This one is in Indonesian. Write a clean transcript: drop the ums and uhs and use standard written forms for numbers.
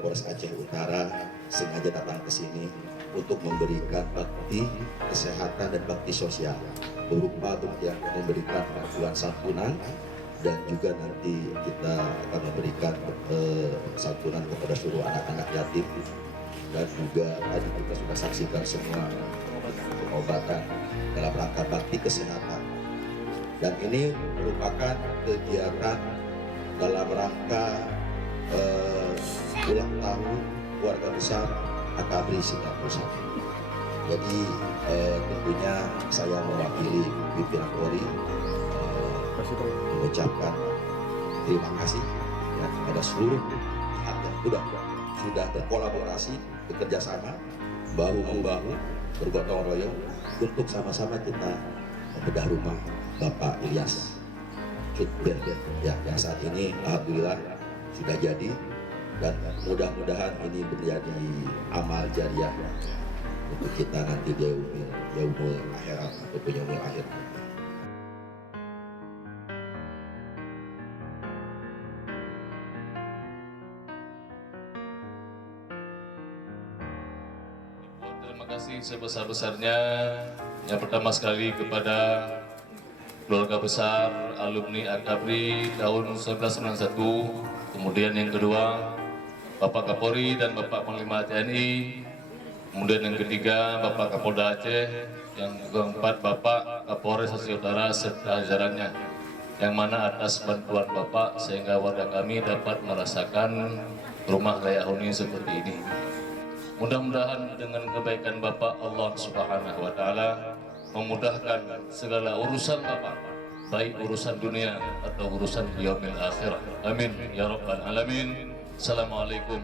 Polres Aceh Utara sengaja datang ke sini untuk memberikan bakti kesehatan dan bakti sosial berupa yang memberikan bantuan santunan, dan juga nanti kita akan memberikan santunan kepada seluruh anak-anak yatim, dan juga tadi kita sudah saksikan semua pengobatan dalam rangka bakti kesehatan. Dan ini merupakan kegiatan dalam rangka ulang tahun keluarga besar AKABRI 91. Jadi tentunya saya mewakili pimpinan Polri mengucapkan terima kasih ya, kepada seluruh pihak yang sudah berkolaborasi, bekerja sama, bahu membahu, bergotong royong untuk sama-sama kita membedah rumah Bapak Ilyas Cutbel ya, yang saat ini alhamdulillah sudah jadi, dan mudah-mudahan ini menjadi amal jariah untuk kita nanti di yaumul akhirat ataupun yaumul akhir. Terima kasih sebesar-besarnya yang pertama sekali kepada keluarga besar alumni AKABRI tahun 1991, kemudian yang kedua Bapak Kapolri dan Bapak Panglima TNI, kemudian yang ketiga Bapak Kapolda Aceh, yang keempat Bapak Kapolres Aceh Utara serta jajarannya, yang mana atas bantuan Bapak sehingga warga kami dapat merasakan rumah layak huni seperti ini. Mudah-mudahan dengan kebaikan Bapak, Allah Subhanahu wa Ta'ala memudahkan segala urusan Bapak, baik urusan dunia atau urusan yaumil akhirah. Amin ya rabbal alamin. Assalamualaikum.